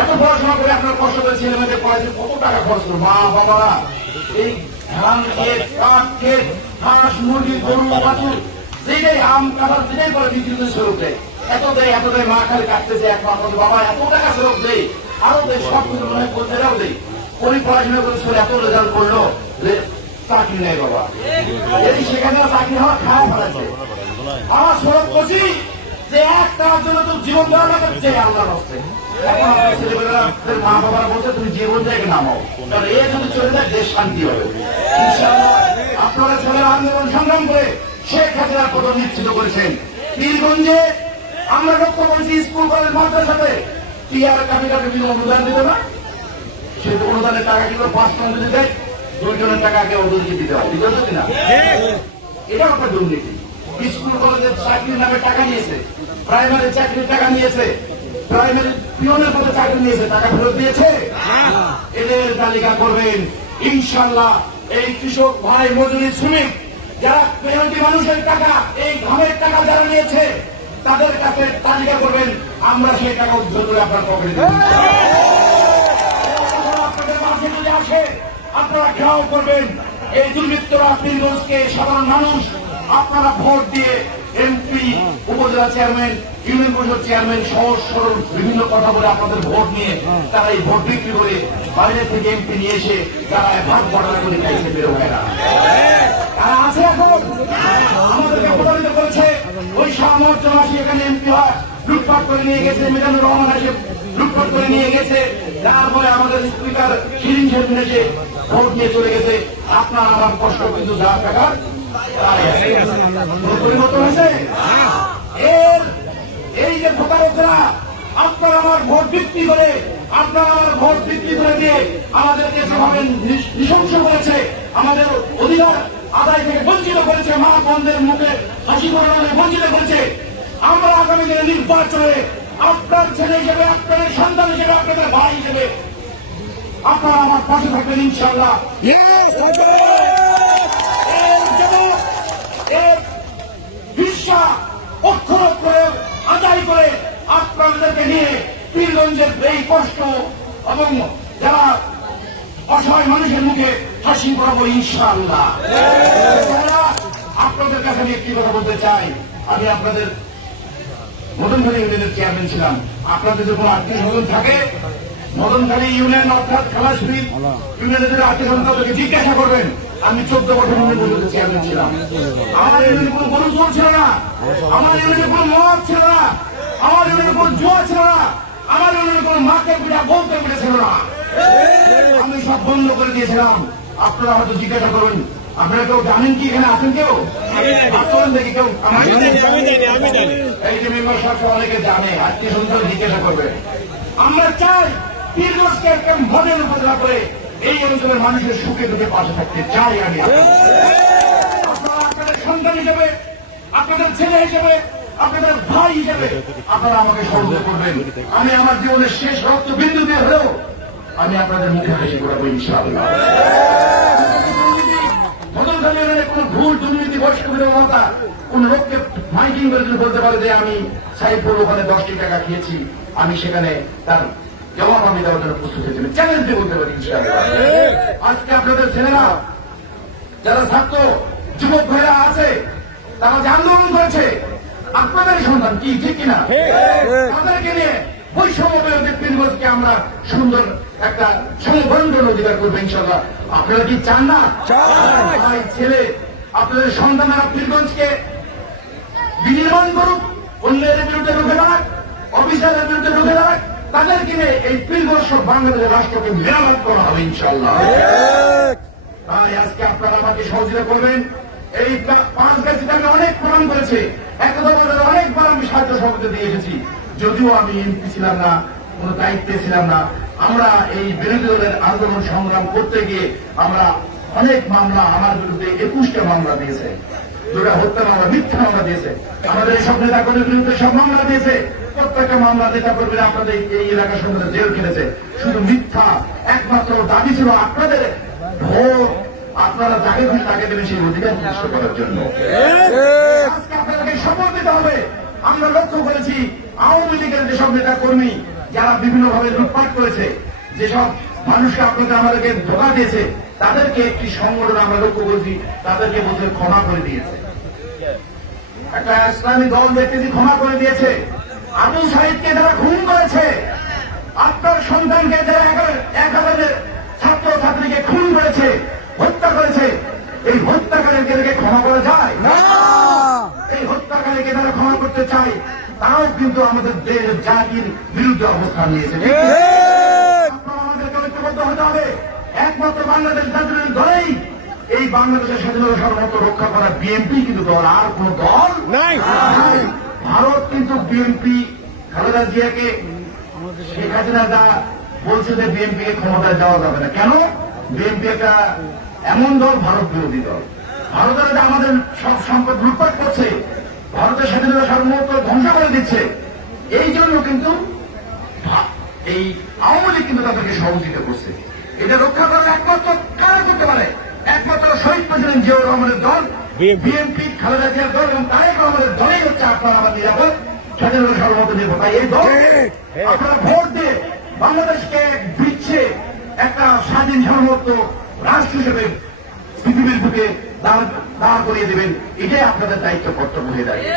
এত পড়াশোনা করে আপনার কষ্ট করে ছেলে মেয়েদের পড়াইছে, কত টাকা খরচ করে মা বাবারা এই ধান ক্ষেত, কাঠ ক্ষেত, হাঁস মুরগি গরু বাছুর যেটাই আম কাঁঠাল যেটাই করে বিক্রি স্বরূপ দেয়, এত দেয় মা খালি কাটতেছে একমাত্র বাবা এত টাকা স্বরূপ দেয়, আরো দেয় সব কিছু মনে করতেও দেয়। ওই পড়াশোনা করে ছেলে এত রেজাল্ট করলো যে চাকরি নেই বাবা, এই সেখানে চাকরি হওয়া খাওয়া ফেলাচ্ছে। আমার সরব করছি যে একটার জন্য তো জীবন দেওয়া লাগছে আল্লাহর হস্তে। এখন আপনার ছেলেমেয়েদের মা বাবারা বলছে তুমি জীবন থেকে নামাও, তাহলে এ যদি চলে যায় দেশ শান্তি হবে। আপনারা ছেলেরা আন্দোলন সংগ্রাম করে শেখ হাসিনার পদ নিশ্চিত করেছেন। বীরগঞ্জে আমরা লক্ষ্য করেছি স্কুল কলেজ মাদ্রাসাতে কি আর কাপিটাকে বিনা অনুদান দিতে না, সে অনুদানের টাকা কিন্তু 5 জন যদি দেয় 2 জনের টাকা আগে ওদেরকে দিতে হবে, বুঝতে কিনা? এটা একটা দুর্নীতি। স্কুল কলেজের চাকরির নামে টাকা নিয়েছে, প্রাইমারি চাকরির টাকা নিয়েছে, প্রাইমারি পিওনের পদে চাকরি নিয়েছে, টাকা ফেরত দিয়েছে। এদের তালিকা করবেন ইনশাল্লাহ। এই কৃষক ভাই মজুরি শ্রমিক যারা মেহনতি মানুষের টাকা এই ঘামের টাকা যারা নিয়েছে তাদের কাছে তালিকা করবেন, আমরা সেই টাকা উদ্ধার করে আপনার পকেটে দেব। আপনাদের মাঝে যদি আসে আপনারা ঘেরাও করবেন এই দুর্বৃত্তরা পীরগঞ্জকে। সাধারণ মানুষ আপনারা ভোট দিয়ে এমপি, উপজেলা চেয়ারম্যান, ইউনিয়ন পরিষদ চেয়ারম্যান সহজ সরল বিভিন্ন কথা বলে আপনাদের ভোট নিয়ে তারা এই ভোট বিক্রি করে বাইরে থেকে এমপি নিয়ে এসে তারা ভাগ বটনা করে খাইছে বেরো হয় না। তারা আছে এখন আমাদেরকে প্রতারিত করেছে। ওই সামর্থ্যবাসী এখানে এমপি হয় লুটপাট করে নিয়ে গেছে, মিজানুর রহমান আসে লুটপাট করে নিয়ে গেছে, তারপরে আমাদের স্পিকার শিরিন শেরফিন এসে ভোট নিয়ে চলে গেছে। আপনার আমার কষ্ট কিন্তু যা টাকার পরিবর্তন হয়েছে। এই যে প্রতারকরা আপনার আমার ভোট বিক্রি করে, আপনার আমার ভোট বিক্রি করে দিয়ে আমাদেরকে যেভাবে নৃশংস করেছে, আমাদের অধিকার আদায় থেকে বঞ্চিত করেছে, মা বোনদের মুখে হাসি ফোটানো বঞ্চিত করেছে। আমরা আগামী দিনে নির্বাচনে আপনার ছেলে হিসেবে, আপনার সন্তান হিসেবে, আপনাদের ভাই হিসেবে আপনারা আমার পাশে থাকবেন ইনশাল্লাহ। বিশ্বাস অক্ষর করে আদায় করে আপনাদেরকে নিয়ে পীরগঞ্জের এই কষ্ট এবং যারা অসহায় মানুষের মুখে হাসি পড়াবো ইনশাআল্লাহ। আপনাদের কাছে আমি একটি কথা বলতে চাই, আমি আপনাদের মদনখালী ইউনিয়নের চেয়ারম্যান ছিলাম। আপনাদের যদি কোনো আত্মীয় স্বজন থাকে মদনখালী ইউনিয়ন অর্থাৎ খালাসপুর ইউনিয়নের যদি আত্মীয় স্বজন তাদেরকে জিজ্ঞাসা করবেন। আমি 14 বছর ইউনিয়ন পরিষদের চেয়ারম্যান ছিলাম। আমার ইউনিয়নে কোনো গরু চোর ছিল না, আমার ইউনিয়নে কোনো মদ ছিল না, আমার ইউনিয়নে কোনো জুয়া ছিল না, আমার ইউনিয়নে কোনো মাকে পিঠা বউকে পিঠা ছিল না। আমি সব বন্ধ করে দিয়েছিলাম। আপনারা হয়তো জিজ্ঞাসা করুন আপনারা কেউ জানেন কি এখানে আছেন কেউ? করেন দেখি কেউ। এই যে মেম্বার সাহেব অনেকে জানে, আত্মীয় স্বজন জিজ্ঞাসা করবে। আমরা চাই পীরগঞ্জকে একটা মডেল উপজেলা করে এই অঞ্চলের মানুষের সুখে দুঃখে পাশে থাকতে চাই। আমি আপনারা আপনাদের সন্তান হিসেবে, আপনাদের ছেলে হিসেবে, আপনাদের ভাই হিসেবে আপনারা আমাকে সহযোগিতা করবেন। আমি আমার জীবনের শেষ রক্ত বিন্দু দিয়ে হলেও আমি আপনাদের মুখে হাসি করাবো ইনশাআল্লাহ। মদনখালী কোন ভুল দুর্নীতি বয়স্ক বিরোধতা কোন লোককে মাইকিং করে যদি বলতে পারে যে আমি সাইফুল ওখানে 10টি টাকা খেয়েছি, আমি সেখানে তার জবাব আমি দেওয়ার জন্য প্রস্তুত হয়েছি, চ্যালেঞ্জ দিয়ে বলতে পারি ইনশাআল্লাহ। আজকে আপনাদের ছেলেরা যারা ছাত্র যুবক ভাইরা আছে তারা যে আন্দোলন করেছে আপনাদের সন্তান কি ঠিক কিনা? তাদেরকে নিয়ে বৈষম্য বিরোধী পীরগঞ্জকে আমরা সুন্দর একটা সংবন্ধন অধিকার করবো ইনশাআল্লাহ। আপনারা কি চান না? ভাই ছেলে আপনাদের সন্তানরা পীরগঞ্জকে বিনির্মাণ করুক, অন্যের বিরুদ্ধে রুখে দাঁড়াক, অফিসারের বিরুদ্ধে রুখে দাঁড়াক, তাদেরকে নিয়ে এই পীরগঞ্জ বাংলাদেশের রাষ্ট্রকে মেরামত করা হবে ইনশাআল্লাহ। তাই আজকে আপনারা আমাকে সহযোগিতা করবেন। এই 5 গাছিতে আমি অনেক প্রমাণ করেছি, অনেকবার আমি সাহায্য সহযোগিতা দিয়ে এসেছি, যদিও আমি এমপি ছিলাম না, কোন দায়িত্বে ছিলাম না। আমরা এই বিরোধী দলের আন্দোলন সংগ্রাম করতে গিয়ে আমরা অনেক মামলা, আমার বিরুদ্ধে 21টা মামলা দিয়েছে, 2টা হত্যা মামলা, মিথ্যা মামলা দিয়েছে। আমাদের এই সব নেতা কর্মীর বিরুদ্ধে সব মামলা দিয়েছে, প্রত্যেকটা মামলা নেতা কর্মীরা আপনাদের এই এলাকার সম্বন্ধে জেল খেলেছে, শুধু মিথ্যা। একমাত্র দাবি ছিল আপনাদের ভোট, আপনারা যাকে খুশি তাকে দেবেন সেই অধিকার প্রতিষ্ঠ করার জন্য। আজকে আপনাদেরকে শপথ দিতে হবে। আমরা লক্ষ্য করেছি আওয়ামী লীগের যেসব নেতা কর্মী যারা বিভিন্নভাবে লুটপাট করেছে, যেসব মানুষকে আপনাদের আমাদেরকে ধোঁকা দিয়েছে, তাদেরকে একটি সংগঠন আমরা লক্ষ্য করেছি, তাদেরকে বলতে ক্ষমা করে দিয়েছে। একটা ইসলামী দল ব্যক্তি ক্ষমা করে দিয়েছে। আবু সাইদকে যারা খুন করেছে, আপনার সন্তানকে যারা 1000 ছাত্র ছাত্রীকে খুন করেছে, হত্যা করেছে, এই হত্যাকারীদেরকে ক্ষমা করা যায় না। এই হত্যাকারীকে যারা ক্ষমা করতে চায়, তারাও কিন্তু আমাদের দেশ জাতির বিরুদ্ধে অবস্থান নিয়েছে। আপনারা আমাদেরকে ঐক্যবদ্ধ হতে হবে। একমাত্র বাংলাদেশ জাতীয় দলেই এই বাংলাদেশের স্বাধীনতা সার্বভৌমত্ব রক্ষা করা বিএনপি কিন্তু দল, আর কোন দল নাই। ভারত কিন্তু বিএনপি খালেদা জিয়াকে, শেখ হাসিনা যা বলছে যে বিএনপি কে ক্ষমতায় দেওয়া যাবে না। কেন? বিএনপি একটা এমন দল, ভারত বিরোধী দল। ভারতের আমাদের সব সম্পদ লুটপাট করছে, ভারতের স্বাধীনতা সার্বভৌমত্ব ধ্বংস করে দিচ্ছে। এই জন্য কিন্তু এই আওয়ামী লীগ কিন্তু তাদেরকে সহযোগিতা করছে। এটা রক্ষা করার একমাত্র কারা করতে পারে? একমাত্র শহীদ প্রেসিডেন্ট জিয়াউর রহমানের দল, বিএনপি, খালেদা জিয়ার দল এবং তারেক রহমানের দলই হচ্ছে আপনারা আমার নিরাপদ স্বাধীনতা সার্বভৌমত্ব নিরাপদ। তাই এই দল আপনারা ভোট দিয়ে বাংলাদেশকে দিচ্ছে একটা স্বাধীন সার্বভৌমত্ব রাষ্ট্র হিসেবে পৃথিবীর বুকে দাঁড় করিয়ে দেবেন। এটাই আপনাদের দায়িত্ব, কর্তব্য হয়ে দাঁড়িয়ে।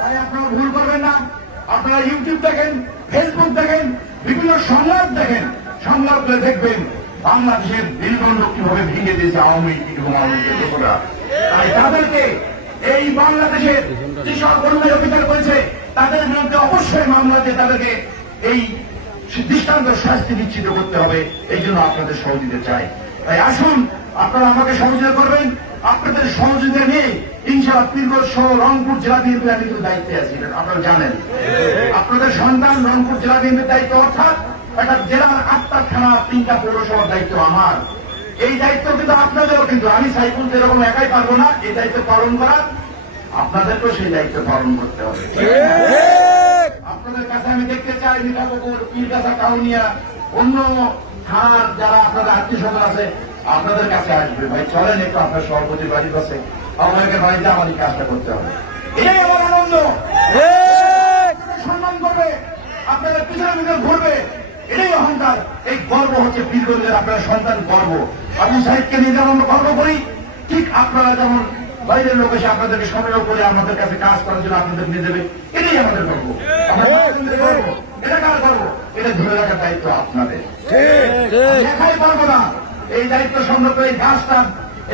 তাই আপনারা ভুল করবেন না। আপনারা ইউটিউব দেখেন, ফেসবুক দেখেন, বিভিন্ন সংবাদ দেখেন, সংবাদগুলো দেখবেন বাংলাদেশের নির্বন্ধ কিভাবে ভেঙে দিয়েছে আওয়ামী লীগ এবং আওয়ামী লীগের লোকেরা। তাই তাদেরকে এই বাংলাদেশের যেসব কর্মীরা বিচার করেছে, তাদের বিরুদ্ধে অবশ্যই মামলা দিয়ে তাদেরকে এই দৃষ্টান্ত শাস্তি নিশ্চিত করতে হবে। এই জন্য আপনাদের সহযোগিতা চাই। তাই আসুন, আপনারা আমাকে সহযোগিতা করবেন। আপনাদের সহযোগিতা নিয়ে ইনশাআল্লাহ পীরগঞ্জ সহ রংপুর জেলা বিএনপি আমি কিন্তু দায়িত্বে আছি, আপনারা জানেন। আপনাদের সন্তান রংপুর জেলা বিএনপির দায়িত্ব, অর্থাৎ একটা জেলার 8টা থানা, 3টা পৌরসভার দায়িত্ব আমার। এই দায়িত্ব কিন্তু আপনাদেরও, কিন্তু আমি সাইফুল এরকম একাই পারবো না। এই দায়িত্ব পালন করা আপনাদেরকেও সেই দায়িত্ব পালন করতে হবে। আপনাদের কাছে আমি দেখতে চাই মিঠাপুকুর, পীরগাছা, কাউনিয়া, অন্য থানার যারা আপনাদের আত্মীয় স্বজন আছে, আপনাদের কাছে আসবে। ভাই চলেন একটু আপনার সভাপতির বাড়ির কাছে, আমাদেরকে বাড়িতে আমাদের কাজটা করতে হবে। এটাই আমার আনন্দ। সম্মান করবে, আপনাদের পিছনে পিছনে ঘুরবে, এটাই অহংকার। এই গর্ব হচ্ছে পীরগঞ্জের আপনার সন্তান গর্ব। আবু সাইদকে নিয়ে যেমন গর্ব করি, ঠিক আপনারা যেমন বাইরের লোক এসে আপনাদেরকে সংগ্রহ করে আমাদের কাছে কাজ করার জন্য আপনাদের নিয়ে দেবে, এটাই আমাদের গর্ব। এটা কার গর্ব? এটা ধরে রাখার দায়িত্ব আপনাদের। দেখাই পারবো না, এই দায়িত্ব সংগ্রহ করে এই গাছটা,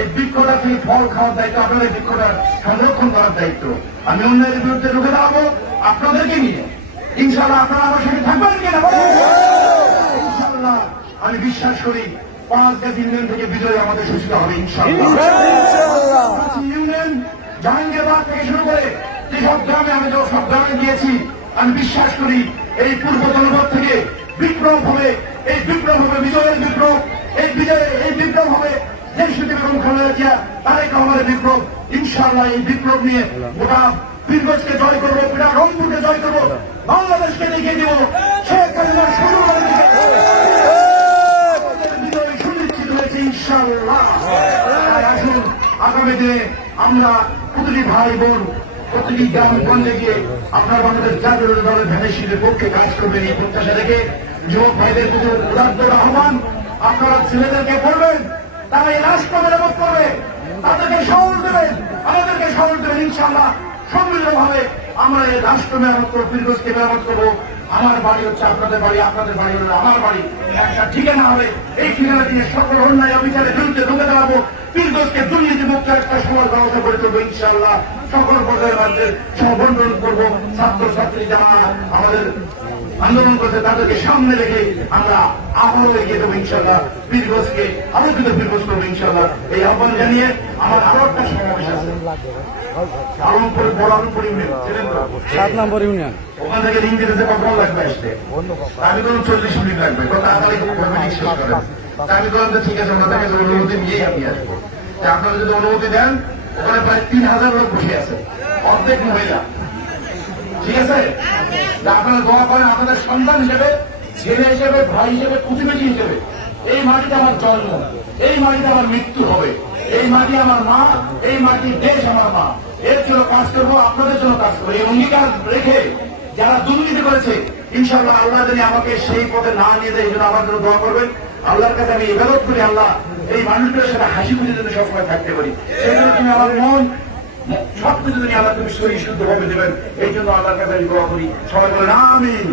এই বৃক্ষটা থেকে ফল খাওয়ার দায়িত্ব আপনাদের, বৃক্ষটা সংরক্ষণ করার দায়িত্ব। আমি অন্যায়ের বিরুদ্ধে রুখে দাঁড়াবো আপনাদেরকে নিয়ে। ইনশাআল্লাহ আপনারা আমার সঙ্গে থাকবেন কিনা? ইনশাআল্লাহ আমি বিশ্বাস করি 5 গাছ ইউনিয়ন থেকে বিজয় আমাদের সূচিত হবে ইনশাআল্লাহ। ইউনিয়ন জাহাঙ্গীরবাগ থেকে শুরু করে যেসব গ্রামে আমি সব গ্রামে গিয়েছি, আমি বিশ্বাস করি এই পূর্ব জনপদ থেকে বিপ্লব হবে। এই বিপ্লব হবে বিজয়ের বিপ্লব। এই বিপ্লব হবে দেশকে এবং খালেদা জিয়া, তারেক রহমানের বিপ্লব। ইনশাআল্লাহ এই বিপ্লব নিয়ে গোটা পীরগঞ্জকে জয় করবো, গোটা রংপুরকে জয় করবো, বাংলাদেশকে দেখিয়ে দিব শেখ হাসিনা শুরু করে বিজয় সুনিশ্চিত হয়েছে ইনশাআল্লাহ। আসুন আগামী দিনে আমরা প্রতিটি ভাই বোন, প্রতিটি গ্রামগঞ্জে গিয়ে আপনার বাংলাদেশ জাতীয় দলের ভ্যানেশিদের পক্ষে কাজ করবেন, এই প্রত্যাশা রেখে যুবক ভাইদের প্রতি উদাত্ত আহ্বান, আপনারা ছেলেদেরকে বলবেন তারা এই রাষ্ট্র মেরামত করবে, তাদেরকে সাহস দেবেন, আমাদেরকে সাহস দেবেন। ইনশাআল্লাহ সম্মিলিতভাবে আমরা এই রাষ্ট্র মেরামত করবো, পীরগঞ্জকে মেরামত করবো। আমার বাড়ি হচ্ছে আপনাদের বাড়ি, আপনাদের বাড়ি হলো আমার বাড়ি। একটা ঠিকানা হবে, এই ঠিকানা দিয়ে সকল অন্যায় অবিচারের বিরুদ্ধে ঢুকে দাঁড়াবো। পীরগঞ্জকে দুর্নীতি মুক্ত একটা সমাজ ব্যবস্থা করে তুলবো ইনশাআল্লাহ। সকল পর্যায়ের মানুষের সমবন্টন করবো। ছাত্র ছাত্রী যারা আমাদের আন্দোলন করছে তাদেরকে সামনে রেখে আমরা আবারও এগিয়ে দেবো ইনশাআল্লাহ। পীরগঞ্জকে আলোকিত পীরগঞ্জ করবো ইনশাআল্লাহ। এই আহ্বান জানিয়ে আমার আরো একটা সমাবেশ আছে আলমপুর, বড় আলমপুর ইউনিয়ন, 7 নম্বর ইউনিয়ন। ওখান থেকে ইংরেজিতে কখন লাগবে আসতে? আমি ধরুন 40 মিনিট লাগবে, তো তাড়াতাড়ি শেষ করেন। আমি বললাম ঠিক আছে, আমরা তাকে অনুমতি নিয়েই আমি আসবো। আপনারা যদি অনুমতি দেন, ওখানে প্রায় 3000 লোক বসে আছে, অর্ধেক মহিলা। ঠিক আছে, আপনারা দোয়া করেন আপনাদের সন্তান হিসেবে, ছেলে হিসেবে, ভাই হিসেবে, প্রতিবেশী হিসেবে। এই মাটিতে আমার জন্ম, এই মাটিতে আমার মৃত্যু হবে, এই মাটি আমার মা, এই মাটির দেশ আমার মা। এর জন্য কাজ করবো, আপনাদের জন্য কাজ করবো। এই অঙ্গীকার রেখে যারা দুর্নীতি করেছে ইনশাআল্লাহ আল্লাহ যদি আমাকে সেই পথে না নিয়ে দেয় এই জন্য আমার জন্য দোয়া করবেন। আল্লাহর কাছে আমি ইবাদত করি, আল্লাহ এই মানুষগুলোর সাথে হাসি খুশি জন্য সবসময় থাকতে পারি। সেই জন্য তুমি আমার মন সবকিছু তুমি আল্লাহ তুমি শরীর শুদ্ধ ভাবে দেবেন, এই জন্য আল্লাহর কাছে আমি দোয়া করি। সবাই বলেন আমিন।